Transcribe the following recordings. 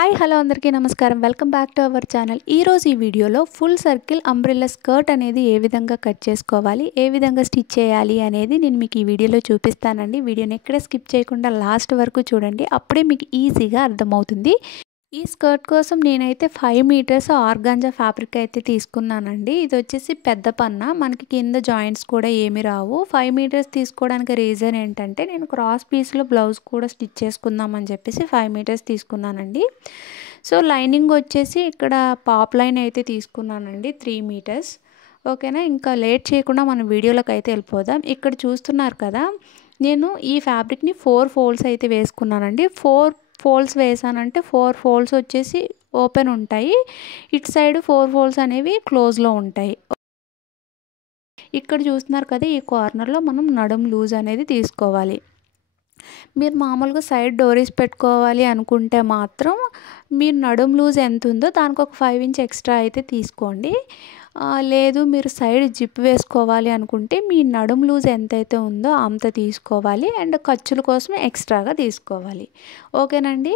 Hi hello అందరికీ నమస్కారం. Welcome back to our channel. ఈరోజు ఈ వీడియోలో ఫుల్ సర్కిల్ అంబ్రెల్లా స్కర్ట్ అనేది ఏ విధంగా కట్ చేసుకోవాలి, ఏ విధంగా స్టిచ్ చేయాలి అనేది నేను మీకు ఈ వీడియోలో చూపిస్తానండి. వీడియోని ఎక్కడ స్కిప్ చేయకుండా లాస్ట్ వరకు చూడండి, అప్పుడే మీకు ఈజీగా అర్థమవుతుంది. ఈ స్కర్ట్ కోసం నేనైతే 5 మీటర్స్ ఆర్గాంజా ఫ్యాబ్రిక్ అయితే తీసుకున్నానండి. ఇది వచ్చేసి పెద్ద పన్నా, మనకి కింద జాయింట్స్ కూడా ఏమి రావు. 5 మీటర్స్ తీసుకోవడానికి రీజన్ ఏంటంటే నేను క్రాస్ పీస్లో బ్లౌజ్ కూడా స్టిచ్ చేసుకుందామని చెప్పేసి 5 మీటర్స్ తీసుకున్నానండి. సో లైనింగ్ వచ్చేసి ఇక్కడ పాప్ లైన్ అయితే తీసుకున్నానండి 3 మీటర్స్. ఓకేనా, ఇంకా లేట్ చేయకుండా మనం వీడియోలోకి అయితే వెళ్ళిపోదాం. ఇక్కడ చూస్తున్నారు కదా, నేను ఈ ఫ్యాబ్రిక్ని 4 ఫోల్డ్స్ అయితే వేసుకున్నానండి. 4 ఫోల్డ్స్ వేసానంటే 4 ఫోల్డ్స్ వచ్చేసి ఓపెన్ ఉంటాయి, ఇటు సైడ్ 4 ఫోల్డ్స్ అనేవి క్లోజ్లో ఉంటాయి. ఇక్కడ చూస్తున్నారు కదా, ఈ కార్నర్లో మనం నడుం లూజ్ అనేది తీసుకోవాలి. మీరు మామూలుగా సైడ్ డోరీస్ పెట్టుకోవాలి అనుకుంటే మాత్రం మీరు నడుం లూజ్ ఎంత ఉందో దానికి ఒక 5 ఇంచ్ ఎక్స్ట్రా అయితే తీసుకోండి. లేదు మీరు సైడ్ జిప్ వేసుకోవాలి అనుకుంటే మీ నడుం లూజ్ ఎంతైతే ఉందో అంత తీసుకోవాలి, అండ్ ఖర్చుల కోసం ఎక్స్ట్రాగా తీసుకోవాలి. ఓకేనండి,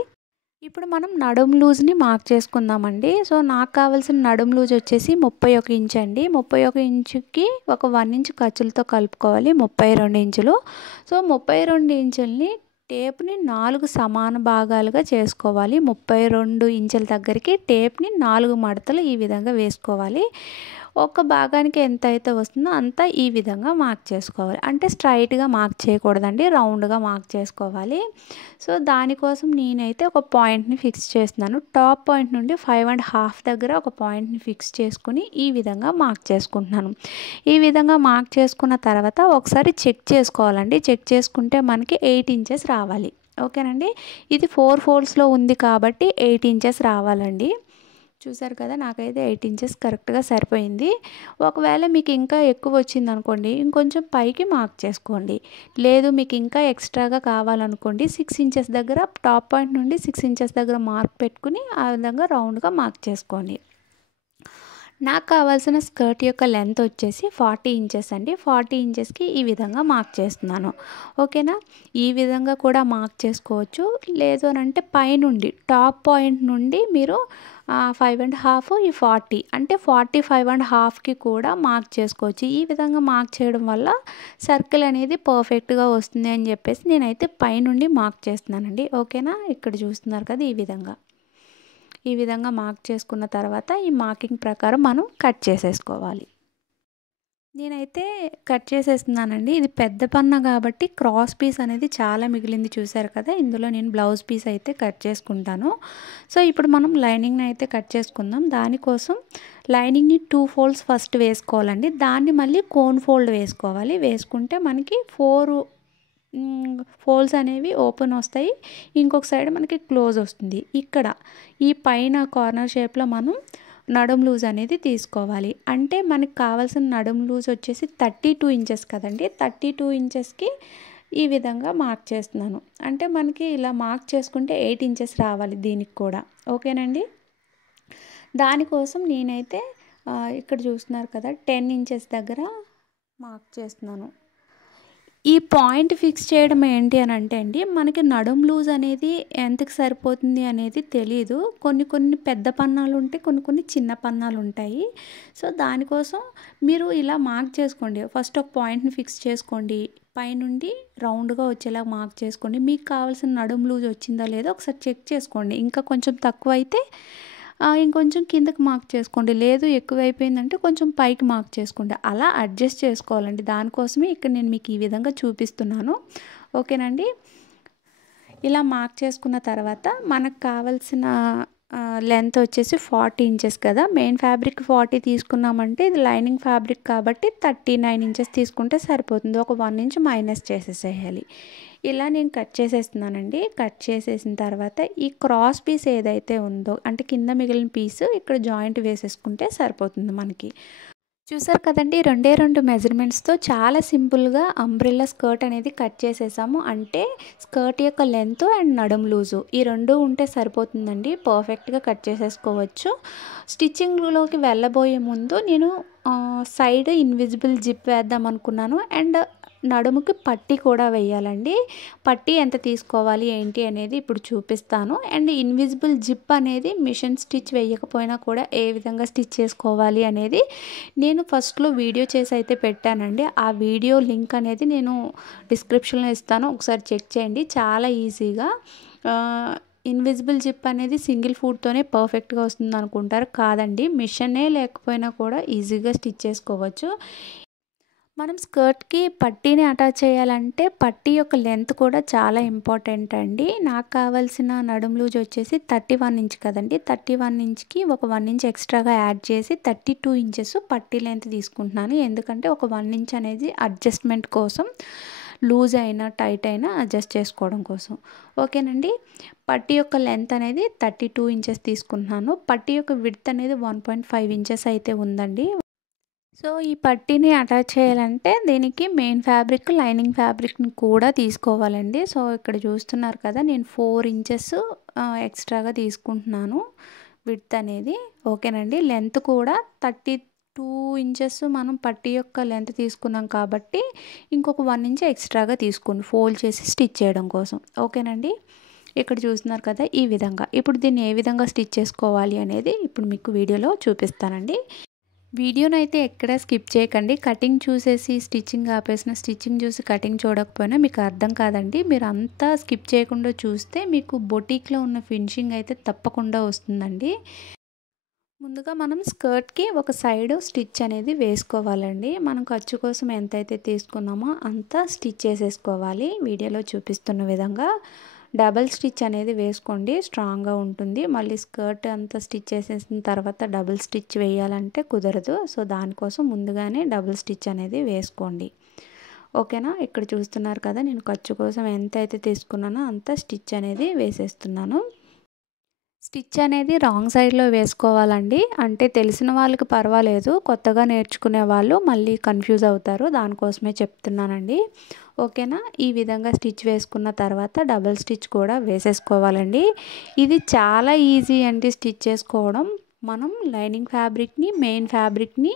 ఇప్పుడు మనం నడుం లూజ్ని మార్క్ చేసుకుందామండి. సో నాకు కావాల్సిన నడుం లూజ్ వచ్చేసి 31 ఇంచ్ అండి. 31 ఇంచుకి ఒక 1 ఇంచ్ ఖర్చులతో కలుపుకోవాలి, 32 ఇంచులు. సో 32 ఇంచుల్ని టేప్ని 4 సమాన భాగాలుగా చేసుకోవాలి. 32 ఇంచుల దగ్గరికి టేప్ని 4 మడతలు ఈ విధంగా వేసుకోవాలి. ఒక భాగానికి ఎంత అయితే వస్తుందో అంత ఈ విధంగా మార్క్ చేసుకోవాలి. అంటే స్ట్రైట్గా మార్క్ చేయకూడదండి, రౌండ్గా మార్క్ చేసుకోవాలి. సో దానికోసం నేనైతే ఒక పాయింట్ని ఫిక్స్ చేస్తున్నాను. టాప్ పాయింట్ నుండి 5.5 దగ్గర ఒక పాయింట్ని ఫిక్స్ చేసుకుని ఈ విధంగా మార్క్ చేసుకుంటున్నాను. ఈ విధంగా మార్క్ చేసుకున్న తర్వాత ఒకసారి చెక్ చేసుకోవాలండి. చెక్ చేసుకుంటే మనకి 8 ఇంచెస్ రావాలి. ఓకేనండి, ఇది 4 ఫోల్డ్స్లో ఉంది కాబట్టి 8 ఇంచెస్ రావాలండి. చూసారు కదా, నాకైతే 8 ఇంచెస్ కరెక్ట్గా సరిపోయింది. ఒకవేళ మీకు ఇంకా ఎక్కువ వచ్చింది అనుకోండి, ఇంకొంచెం పైకి మార్క్ చేసుకోండి. లేదు మీకు ఇంకా ఎక్స్ట్రాగా కావాలనుకోండి, 6 ఇంచెస్ దగ్గర టాప్ పాయింట్ నుండి 6 ఇంచెస్ దగ్గర మార్క్ పెట్టుకుని ఆ విధంగా రౌండ్గా మార్క్ చేసుకోండి. నాకు కావాల్సిన స్కర్ట్ యొక్క లెంత్ వచ్చేసి 40 ఇంచెస్ అండి. 40 ఇంచెస్కి ఈ విధంగా మార్క్ చేస్తున్నాను. ఓకేనా, ఈ విధంగా కూడా మార్క్ చేసుకోవచ్చు. లేదు అని అంటే పైనుండి టాప్ పాయింట్ నుండి మీరు 5.5 ఈ 40 అంటే 45.5కి కూడా మార్క్ చేసుకోవచ్చు. ఈ విధంగా మార్క్ చేయడం వల్ల సర్కిల్ అనేది పర్ఫెక్ట్గా వస్తుంది అని చెప్పేసి నేనైతే పైనుండి మార్క్ చేస్తున్నానండి. ఓకేనా, ఇక్కడ చూస్తున్నారు కదా, ఈ విధంగా మార్క్ చేసుకున్న తర్వాత ఈ మార్కింగ్ ప్రకారం మనం కట్ చేసేసుకోవాలి. నేనైతే కట్ చేసేస్తున్నానండి. ఇది పెద్ద పన్నా కాబట్టి క్రాస్ పీస్ అనేది చాలా మిగిలింది, చూసారు కదా. ఇందులో నేను బ్లౌజ్ పీస్ అయితే కట్ చేసుకుంటాను. సో ఇప్పుడు మనం లైనింగ్ని అయితే కట్ చేసుకుందాం. దానికోసం లైనింగ్ని 2 ఫోల్డ్స్ ఫస్ట్ వేసుకోవాలండి. దాన్ని మళ్ళీ కోన్ ఫోల్డ్ వేసుకోవాలి. వేసుకుంటే మనకి 4 ఫోల్డ్స్ అనేవి ఓపెన్ వస్తాయి, ఇంకొక సైడ్ మనకి క్లోజ్ వస్తుంది. ఇక్కడ ఈ పైన కార్నర్ షేప్లో మనం నడుం లూజ్ అనేది తీసుకోవాలి. అంటే మనకు కావాల్సిన నడుం లూజ్ వచ్చేసి 32 ఇంచెస్ కదండి. 32 ఇంచెస్కి ఈ విధంగా మార్క్ చేస్తున్నాను. అంటే మనకి ఇలా మార్క్ చేసుకుంటే 8 ఇంచెస్ రావాలి దీనికి కూడా. ఓకేనండి, దానికోసం నేనైతే ఇక్కడ చూస్తున్నారు కదా, 10 ఇంచెస్ దగ్గర మార్క్ చేస్తున్నాను. ఈ పాయింట్ ఫిక్స్ చేయడం ఏంటి అని అంటే అండి, మనకి నడుం లూజ్ అనేది ఎంతకు సరిపోతుంది అనేది తెలియదు. కొన్ని పెద్ద పన్నాలు ఉంటాయి, కొన్ని చిన్న పన్నాలు ఉంటాయి. సో దానికోసం మీరు ఇలా మార్క్ చేసుకోండి. ఫస్ట్ ఒక పాయింట్ని ఫిక్స్ చేసుకోండి, పైనుండి రౌండ్గా వచ్చేలా మార్క్ చేసుకోండి. మీకు కావాల్సిన నడుం లూజ్ వచ్చిందా లేదో ఒకసారి చెక్ చేసుకోండి. ఇంకా కొంచెం తక్కువ అయితే ఇంకొంచెం కిందకి మార్క్ చేసుకోండి. లేదు ఎక్కువైపోయిందంటే కొంచెం పైకి మార్క్ చేసుకోండి. అలా అడ్జస్ట్ చేసుకోవాలండి. దానికోసమే ఇక్కడ నేను మీకు ఈ విధంగా చూపిస్తున్నాను. ఓకేనండి, ఇలా మార్క్ చేసుకున్న తర్వాత మనకు కావాల్సిన లెంత్ వచ్చేసి 40 ఇంచెస్ కదా. మెయిన్ ఫ్యాబ్రిక్ 40 తీసుకున్నామంటే ఇది లైనింగ్ ఫ్యాబ్రిక్ కాబట్టి 39 ఇంచెస్ తీసుకుంటే సరిపోతుంది. ఒక 1 ఇంచ్ మైనస్ చేసేసేయాలి. ఇలా నేను కట్ చేసేస్తున్నానండి. కట్ చేసేసిన తర్వాత ఈ క్రాస్ పీస్ ఏదైతే ఉందో అంటే కింద మిగిలిన పీసు ఇక్కడ జాయింట్ వేసేసుకుంటే సరిపోతుంది మనకి. చూసారు కదండి, 2 మెజర్మెంట్స్తో చాలా సింపుల్గా అంబ్రెల్లా స్కర్ట్ అనేది కట్ చేసేసాము. అంటే స్కర్ట్ యొక్క లెంత్ అండ్ నడుం లూజు ఈ 2 ఉంటే సరిపోతుందండి, పర్ఫెక్ట్గా కట్ చేసేసుకోవచ్చు. స్టిచ్చింగ్లోకి వెళ్ళబోయే ముందు నేను సైడ్ ఇన్విజిబుల్ జిప్ వేద్దాం అనుకున్నాను. అండ్ నడుముకి పట్టీ కూడా వేయాలండి. పట్టీ ఎంత తీసుకోవాలి ఏంటి అనేది ఇప్పుడు చూపిస్తాను. అండ్ ఇన్విజిబుల్ జిప్ అనేది మిషన్ స్టిచ్ వేయకపోయినా కూడా ఏ విధంగా స్టిచ్ చేసుకోవాలి అనేది నేను ఫస్ట్లో వీడియో చేసి అయితే పెట్టానండి. ఆ వీడియో లింక్ అనేది నేను డిస్క్రిప్షన్లో ఇస్తాను, ఒకసారి చెక్ చేయండి. చాలా ఈజీగా ఇన్విజిబుల్ జిప్ అనేది సింగిల్ ఫుట్తోనే పర్ఫెక్ట్గా వస్తుంది అనుకుంటారు, కాదండి. మిషనే లేకపోయినా కూడా ఈజీగా స్టిచ్ చేసుకోవచ్చు. మనం స్కర్ట్కి పట్టీని అటాచ్ చేయాలంటే పట్టీ యొక్క లెంత్ కూడా చాలా ఇంపార్టెంట్ అండి. నాకు కావాల్సిన నడుము లూజ్ వచ్చేసి 31 ఇంచ్ కదండి. 31 ఇంచ్కి ఒక 1 ఇంచ్ ఎక్స్ట్రాగా యాడ్ చేసి 32 ఇంచెస్ పట్టీ లెంత్ తీసుకుంటున్నాను. ఎందుకంటే ఒక 1 ఇంచ్ అనేది అడ్జస్ట్మెంట్ కోసం, లూజ్ అయినా టైట్ అయినా అడ్జస్ట్ చేసుకోవడం కోసం. ఓకేనండి. పట్టీ యొక్క లెంత్ అనేది 32 ఇంచెస్ తీసుకుంటున్నాను. పట్టీ యొక్క విడ్త్ అనేది 1.5 ఇంచెస్ అయితే ఉందండి. సో ఈ పట్టీని అటాచ్ చేయాలంటే దీనికి మెయిన్ ఫ్యాబ్రిక్, లైనింగ్ ఫ్యాబ్రిక్ని కూడా తీసుకోవాలండి. సో ఇక్కడ చూస్తున్నారు కదా, నేను 4 ఇంచెస్ ఎక్స్ట్రాగా తీసుకుంటున్నాను విడ్త్ అనేది. ఓకేనండి. లెంత్ కూడా 32 ఇంచెస్ మనం పట్టీ యొక్క లెంత్ తీసుకున్నాం కాబట్టి ఇంకొక 1 ఇంచ్ ఎక్స్ట్రాగా తీసుకోండి ఫోల్డ్ చేసి స్టిచ్ చేయడం కోసం. ఓకేనండి. ఇక్కడ చూస్తున్నారు కదా ఈ విధంగా. ఇప్పుడు దీన్ని ఏ విధంగా స్టిచ్ చేసుకోవాలి అనేది ఇప్పుడు మీకు వీడియోలో చూపిస్తానండి. వీడియోనైతే ఎక్కడ స్కిప్ చేయకండి. కటింగ్ చూసేసి స్టిచ్చింగ్ ఆపేసిన, స్టిచ్చింగ్ చూసి కటింగ్ చూడకపోయినా మీకు అర్థం కాదండి. మీరు అంతా స్కిప్ చేయకుండా చూస్తే మీకు బొటీక్లో ఉన్న ఫినిషింగ్ అయితే తప్పకుండా వస్తుందండి. ముందుగా మనం స్కర్ట్కి ఒక సైడ్ స్టిచ్ అనేది వేసుకోవాలండి. మనం ఖర్చు కోసం ఎంతైతే తీసుకున్నామో అంత స్టిచ్ చేసేసుకోవాలి. వీడియోలో చూపిస్తున్న విధంగా డబల్ స్టిచ్ అనేది వేసుకోండి, స్ట్రాంగ్గా ఉంటుంది. మళ్ళీ స్కర్ట్ అంతా స్టిచ్ చేసేసిన తర్వాత డబుల్ స్టిచ్ వేయాలంటే కుదరదు. సో దానికోసం ముందుగానే డబుల్ స్టిచ్ అనేది వేసుకోండి. ఓకేనా. ఇక్కడ చూస్తున్నారు కదా, నేను ఖర్చు కోసం ఎంత అయితే తీసుకున్నానో అంత స్టిచ్ అనేది వేసేస్తున్నాను. స్టిచ్ అనేది రాంగ్ సైడ్లో వేసుకోవాలండి. అంటే తెలిసిన వాళ్ళకి పర్వాలేదు, కొత్తగా నేర్చుకునే వాళ్ళు మళ్ళీ కన్ఫ్యూజ్ అవుతారు, దానికోసమే చెప్తున్నానండి. ఓకేనా. ఈ విధంగా స్టిచ్ వేసుకున్న తర్వాత డబుల్ స్టిచ్ కూడా వేసేసుకోవాలండి. ఇది చాలా ఈజీ అండి స్టిచ్ చేసుకోవడం. మనం లైనింగ్ ఫ్యాబ్రిక్ని, మెయిన్ ఫ్యాబ్రిక్ని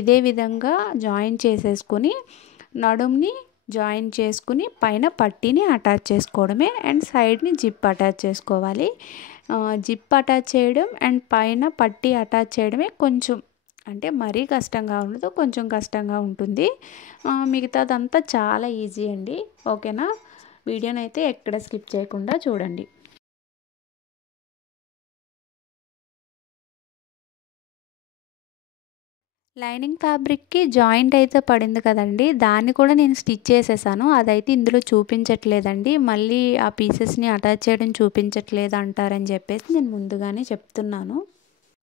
ఇదే విధంగా జాయిన్ చేసేసుకొని నడుముని జాయిన్ చేసుకుని పైన పట్టీని అటాచ్ చేసుకోవడమే. అండ్ సైడ్ని జిప్ అటాచ్ చేసుకోవాలి. జిప్ అటాచ్ చేయడం అండ్ పైన పట్టీ అటాచ్ చేయడమే కొంచెం, అంటే మరీ కష్టంగా ఉండదు, కొంచెం కష్టంగా ఉంటుంది. మిగతాదంతా చాలా ఈజీ అండి. ఓకేనా. వీడియోనైతే ఎక్కడ స్కిప్ చేయకుండా చూడండి. లైనింగ్ ఫ్యాబ్రిక్కి జాయింట్ అయితే పడింది కదండి, దాన్ని కూడా నేను స్టిచ్ చేసేసాను. అదైతే ఇందులో చూపించట్లేదండి. మళ్ళీ ఆ పీసెస్ని అటాచ్ చేయడం చూపించట్లేదు అంటారని చెప్పేసి నేను ముందుగానే చెప్తున్నాను.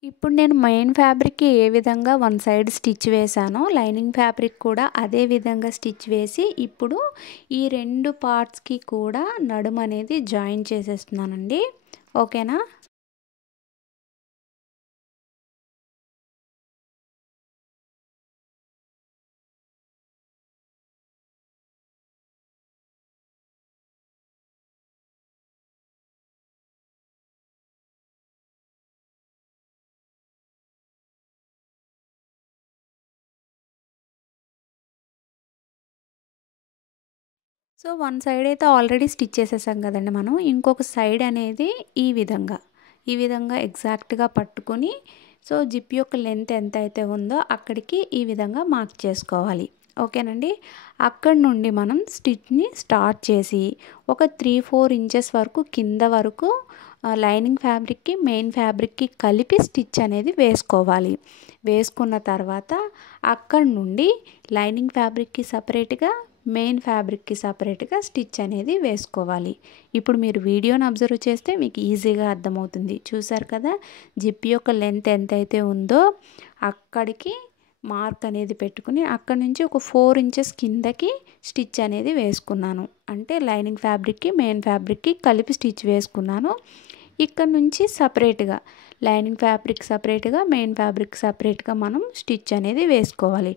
ఇప్పుడు నేను మెయిన్ ఫ్యాబ్రిక్కి ఏ విధంగా వన్ సైడ్ స్టిచ్ వేసానో లైనింగ్ ఫ్యాబ్రిక్ కూడా అదే విధంగా స్టిచ్ వేసి ఇప్పుడు ఈ రెండు పార్ట్స్కి కూడా నడుము అనేది జాయిన్ చేసేస్తున్నానండి. ఓకేనా. సో వన్ సైడ్ అయితే ఆల్రెడీ స్టిచ్ చేసేసాం కదండి మనం. ఇంకొక సైడ్ అనేది ఈ విధంగా ఎగ్జాక్ట్గా పట్టుకొని, సో జిప్ యొక్క లెంత్ ఎంత అయితే ఉందో అక్కడికి ఈ విధంగా మార్క్ చేసుకోవాలి. ఓకేనండి. అక్కడ నుండి మనం స్టిచ్ని స్టార్ట్ చేసి ఒక 3-4 ఇంచెస్ వరకు కింద వరకు లైనింగ్ ఫ్యాబ్రిక్కి, మెయిన్ ఫ్యాబ్రిక్కి కలిపి స్టిచ్ అనేది వేసుకోవాలి. వేసుకున్న తర్వాత అక్కడ నుండి లైనింగ్ ఫ్యాబ్రిక్కి సపరేట్గా, మెయిన్ ఫ్యాబ్రిక్కి సపరేట్గా స్టిచ్ అనేది వేసుకోవాలి. ఇప్పుడు మీరు వీడియోని అబ్జర్వ్ చేస్తే మీకు ఈజీగా అర్థమవుతుంది. చూసారు కదా, జిప్ యొక్క లెంత్ ఎంతైతే ఉందో అక్కడికి మార్క్ అనేది పెట్టుకుని అక్కడ నుంచి ఒక 4 ఇంచెస్ కిందకి స్టిచ్ అనేది వేసుకున్నాను. అంటే లైనింగ్ ఫ్యాబ్రిక్కి, మెయిన్ ఫ్యాబ్రిక్కి కలిపి స్టిచ్ వేసుకున్నాను. ఇక్కడ నుంచి సపరేట్గా లైనింగ్ ఫ్యాబ్రిక్ సపరేట్గా, మెయిన్ ఫ్యాబ్రిక్ సపరేట్గా మనం స్టిచ్ అనేది వేసుకోవాలి.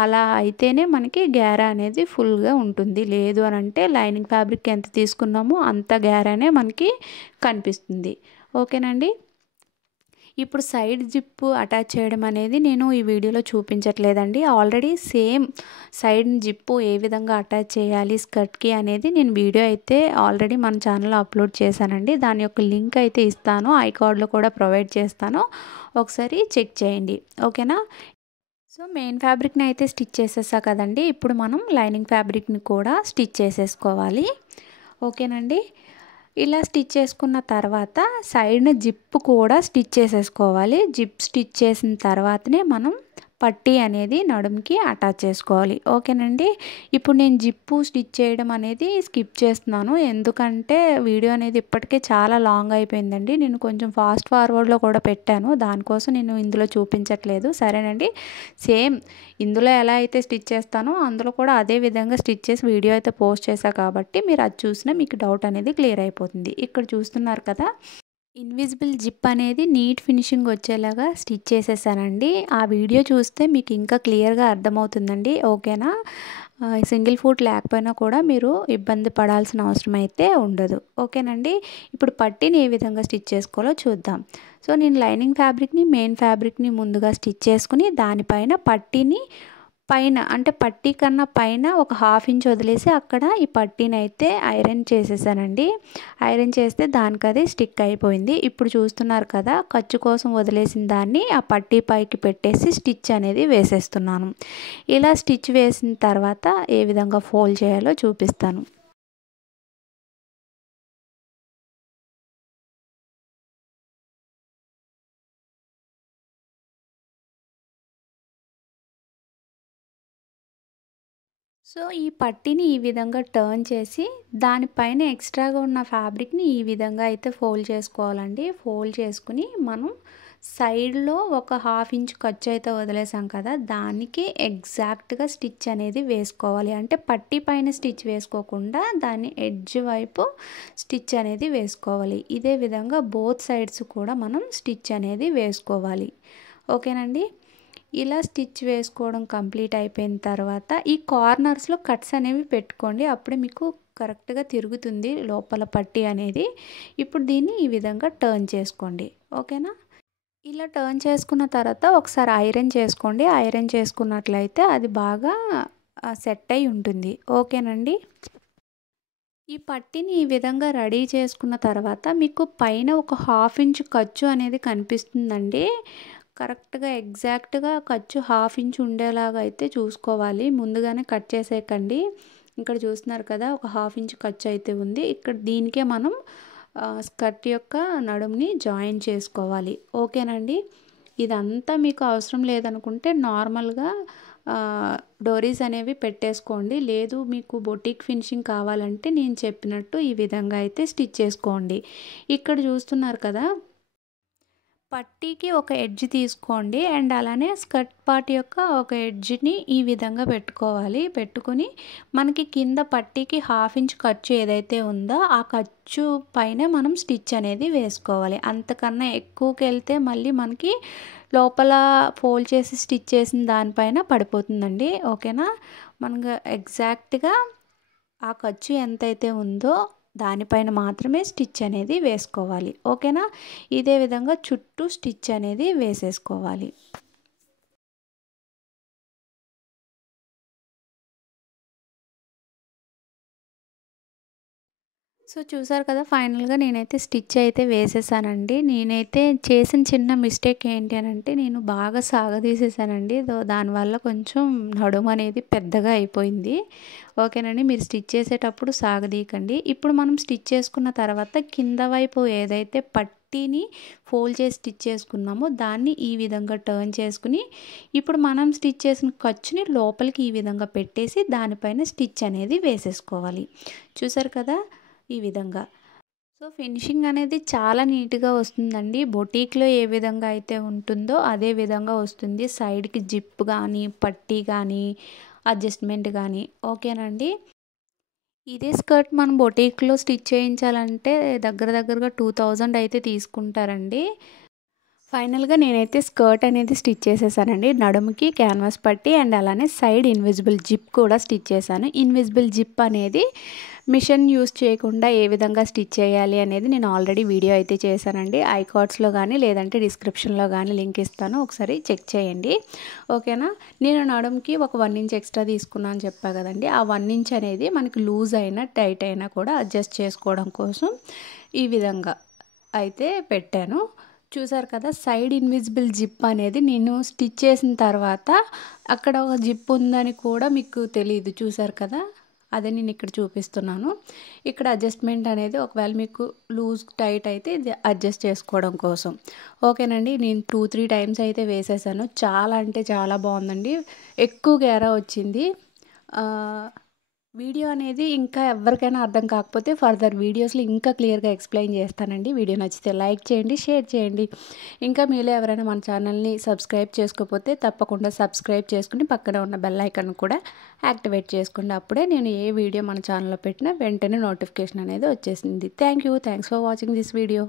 అలా అయితేనే మనకి గేరా అనేది ఫుల్గా ఉంటుంది. లేదు అని అంటే లైనింగ్ ఫ్యాబ్రిక్ ఎంత తీసుకున్నామో అంత గేరానే మనకి కనిపిస్తుంది. ఓకేనండి. ఇప్పుడు సైడ్ జిప్ అటాచ్ చేయడం అనేది నేను ఈ వీడియోలో చూపించట్లేదండి. ఆల్రెడీ సేమ్ సైడ్ జిప్ ఏ విధంగా అటాచ్ చేయాలి స్కర్ట్కి అనేది నేను వీడియో అయితే ఆల్రెడీ మన ఛానల్లో అప్లోడ్ చేశానండి. దాని యొక్క లింక్ అయితే ఇస్తాను, ఐ కార్డ్లో కూడా ప్రొవైడ్ చేస్తాను, ఒకసారి చెక్ చేయండి. ఓకేనా. సో మెయిన్ ఫ్యాబ్రిక్ని అయితే స్టిచ్ చేసేసా కదండి. ఇప్పుడు మనం లైనింగ్ ఫ్యాబ్రిక్ని కూడా స్టిచ్ చేసేసుకోవాలి. ఓకేనండి. ఇలా స్టిచ్ చేసుకున్న తర్వాత సైడ్న జిప్ కూడా స్టిచ్ చేసేసుకోవాలి. జిప్ స్టిచ్ చేసిన తర్వాతనే మనం పట్టీ అనేది నడుముకి అటాచ్ చేసుకోవాలి. ఓకేనండి. ఇప్పుడు నేను జిప్పు స్టిచ్ చేయడం అనేది స్కిప్ చేస్తున్నాను, ఎందుకంటే వీడియో అనేది ఇప్పటికే చాలా లాంగ్ అయిపోయిందండి. నేను కొంచెం ఫాస్ట్ ఫార్వర్డ్లో కూడా పెట్టాను, దానికోసం నేను ఇందులో చూపించట్లేదు. సరేనండి. సేమ్ ఇందులో ఎలా అయితే స్టిచ్ చేస్తానో అందులో కూడా అదే విధంగా స్టిచ్ చేసి వీడియో అయితే పోస్ట్ చేశా కాబట్టి మీరు అది చూసినా మీకు డౌట్ అనేది క్లియర్ అయిపోతుంది. ఇక్కడ చూస్తున్నారు కదా, ఇన్విజిబుల్ జిప్ అనేది నీట్ ఫినిషింగ్ వచ్చేలాగా స్టిచ్ చేసేసానండి. ఆ వీడియో చూస్తే మీకు ఇంకా క్లియర్గా అర్థమవుతుందండి. ఓకేనా. సింగిల్ ఫుట్ లేకపోయినా కూడా మీరు ఇబ్బంది పడాల్సిన అవసరం అయితే ఉండదు. ఓకేనండి. ఇప్పుడు పట్టీని ఏ విధంగా స్టిచ్ చేసుకోవాలో చూద్దాం. సో నేను లైనింగ్ ఫ్యాబ్రిక్ని మెయిన్ ఫ్యాబ్రిక్ని ముందుగా స్టిచ్ చేసుకుని దానిపైన పట్టీని పైన అంటే పట్టీ కన్నా పైన ఒక 1/2 ఇంచ్ వదిలేసి అక్కడ ఈ పట్టీని అయితే ఐరన్ చేసేసానండి. ఐరన్ చేస్తే దానికి అది స్టిక్ అయిపోయింది. ఇప్పుడు చూస్తున్నారు కదా, ఖర్చు కోసం వదిలేసిన దాన్ని ఆ పట్టీ పైకి పెట్టేసి స్టిచ్ అనేది వేసేస్తున్నాను. ఇలా స్టిచ్ వేసిన తర్వాత ఏ విధంగా ఫోల్డ్ చేయాలో చూపిస్తాను. సో ఈ పట్టీని ఈ విధంగా టర్న్ చేసి దానిపైన ఎక్స్ట్రాగా ఉన్న ఫ్యాబ్రిక్ని ఈ విధంగా అయితే ఫోల్డ్ చేసుకోవాలండి. ఫోల్డ్ చేసుకుని మనం సైడ్లో ఒక 1/2 ఇంచ్ ఖర్చు అయితే వదిలేసాం కదా, దానికి ఎగ్జాక్ట్గా స్టిచ్ అనేది వేసుకోవాలి. అంటే పట్టీ పైన స్టిచ్ వేసుకోకుండా దాని ఎడ్జ్ వైపు స్టిచ్ అనేది వేసుకోవాలి. ఇదే విధంగా బోత్ సైడ్స్ కూడా మనం స్టిచ్ అనేది వేసుకోవాలి. ఓకేనండి. ఇలా స్టిచ్ వేసుకోవడం కంప్లీట్ అయిపోయిన తర్వాత ఈ కార్నర్స్లో కట్స్ అనేవి పెట్టుకోండి, అప్పుడే మీకు కరెక్ట్గా తిరుగుతుంది లోపల పట్టీ అనేది. ఇప్పుడు దీన్ని ఈ విధంగా టర్న్ చేసుకోండి. ఓకేనా. ఇలా టర్న్ చేసుకున్న తర్వాత ఒకసారి ఐరన్ చేసుకోండి. ఐరన్ చేసుకున్నట్లయితే అది బాగా సెట్ అయి ఉంటుంది. ఓకేనండి. ఈ పట్టీని ఈ విధంగా రెడీ చేసుకున్న తర్వాత మీకు పైన ఒక 1/2 ఇంచ్ ఖర్చు అనేది కనిపిస్తుందండి. కరెక్ట్గా ఎగ్జాక్ట్గా ఖర్చు 1/2 ఇంచ్ ఉండేలాగా అయితే చూసుకోవాలి. ముందుగానే కట్ చేసేయకండి. ఇక్కడ చూస్తున్నారు కదా, ఒక 1/2 ఇంచ్ ఖర్చు అయితే ఉంది. ఇక్కడ దీనికే మనం స్కర్ట్ యొక్క నడుముని జాయిన్ చేసుకోవాలి. ఓకేనండి. ఇదంతా మీకు అవసరం లేదనుకుంటే నార్మల్గా డోరీస్ అనేవి పెట్టేసుకోండి. లేదు మీకు బొటిక్ ఫినిషింగ్ కావాలంటే నేను చెప్పినట్టు ఈ విధంగా అయితే స్టిచ్ చేసుకోండి. ఇక్కడ చూస్తున్నారు కదా, పట్టీకి ఒక ఎడ్జ్ తీసుకోండి అండ్ అలానే స్కర్ట్ పార్ట్ యొక్క ఒక ఎడ్జ్ని ఈ విధంగా పెట్టుకోవాలి. పెట్టుకుని మనకి కింద పట్టీకి 1/2 ఇంచ్ ఖర్చు ఏదైతే ఉందో ఆ ఖర్చు పైన మనం స్టిచ్ అనేది వేసుకోవాలి. అంతకన్నా ఎక్కువకి వెళ్తే మళ్ళీ మనకి లోపల ఫోల్డ్ చేసి స్టిచ్ చేసిన దానిపైన పడిపోతుందండి. ఓకేనా. మనకు ఎగ్జాక్ట్గా ఆ ఖర్చు ఎంతైతే ఉందో దానిపైన మాత్రమే స్టిచ్ అనేది వేసుకోవాలి. ఓకేనా. ఇదే విధంగా చుట్టూ స్టిచ్ అనేది వేసేసుకోవాలి. సో చూసారు కదా, ఫైనల్గా నేనైతే స్టిచ్ అయితే వేసేసానండి. నేనైతే చేసిన చిన్న మిస్టేక్ ఏంటి అని అంటే నేను బాగా సాగదీసేసానండి. దానివల్ల కొంచెం నడుము అనేది పెద్దగా అయిపోయింది. ఓకేనండి. మీరు స్టిచ్ చేసేటప్పుడు సాగదీయకండి. ఇప్పుడు మనం స్టిచ్ చేసుకున్న తర్వాత కింద వైపు ఏదైతే పట్టీని ఫోల్డ్ చేసి స్టిచ్ చేసుకున్నామో దాన్ని ఈ విధంగా టర్న్ చేసుకుని ఇప్పుడు మనం స్టిచ్ చేసిన ఖర్చుని లోపలికి ఈ విధంగా పెట్టేసి దానిపైన స్టిచ్ అనేది వేసేసుకోవాలి. చూసారు కదా, ఈ విధంగా. సో ఫినిషింగ్ అనేది చాలా నీట్గా వస్తుందండి. బొటీక్లో ఏ విధంగా అయితే ఉంటుందో అదే విధంగా వస్తుంది. సైడ్కి జిప్ కానీ పట్టీ కానీ అడ్జస్ట్మెంట్ కానీ. ఓకేనండి. ఇదే స్కర్ట్ మనం బొటీక్లో స్టిచ్ చేయించాలంటే దగ్గరగా 2000 అయితే తీసుకుంటారండి. ఫైనల్గా నేనైతే స్కర్ట్ అనేది స్టిచ్ చేసేసానండి. నడుముకి క్యాన్వాస్ పట్టి అండ్ అలానే సైడ్ ఇన్విజిబుల్ జిప్ కూడా స్టిచ్ చేశాను. ఇన్విజిబుల్ జిప్ అనేది మిషన్ యూస్ చేయకుండా ఏ విధంగా స్టిచ్ చేయాలి అనేది నేను ఆల్రెడీ వీడియో అయితే చేశానండి. ఐకార్డ్స్లో కానీ లేదంటే డిస్క్రిప్షన్లో కానీ లింక్ ఇస్తాను, ఒకసారి చెక్ చేయండి. ఓకేనా. నేను నడుముకి ఒక 1 ఇంచ్ ఎక్స్ట్రా తీసుకున్నాను అని చెప్పా కదండి. ఆ 1 ఇంచ్ అనేది మనకి లూజ్ అయినా టైట్ అయినా కూడా అడ్జస్ట్ చేసుకోవడం కోసం ఈ విధంగా అయితే పెట్టాను. చూసారు కదా, సైడ్ ఇన్విజిబుల్ జిప్ అనేది నేను స్టిచ్ చేసిన తర్వాత అక్కడ ఒక జిప్ ఉందని కూడా మీకు తెలియదు. చూసారు కదా, అదే నేను ఇక్కడ చూపిస్తున్నాను. ఇక్కడ అడ్జస్ట్మెంట్ అనేది ఒకవేళ మీకు లూజ్ టైట్ అయితే ఇది అడ్జస్ట్ చేసుకోవడం కోసం. ఓకేనండి. నేను 2-3 టైమ్స్ అయితే వేసేసాను. చాలా అంటే చాలా బాగుందండి. ఎక్కువ గేరా వచ్చింది. వీడియో అనేది ఇంకా ఎవరికైనా అర్థం కాకపోతే ఫర్దర్ వీడియోస్లో ఇంకా క్లియర్గా ఎక్స్ప్లెయిన్ చేస్తానండి. వీడియో నచ్చితే లైక్ చేయండి, షేర్ చేయండి. ఇంకా మీలో ఎవరైనా మన ఛానల్ని సబ్స్క్రైబ్ చేసుకోకపోతే తప్పకుండా సబ్స్క్రైబ్ చేసుకుని పక్కన ఉన్న బెల్ ఐకాన్ కూడా యాక్టివేట్ చేసుకోండి. అప్పుడే నేను ఏ వీడియో మన ఛానల్లో పెట్టినా వెంటనే నోటిఫికేషన్ అనేది వచ్చేసింది. Thanks for watching this video.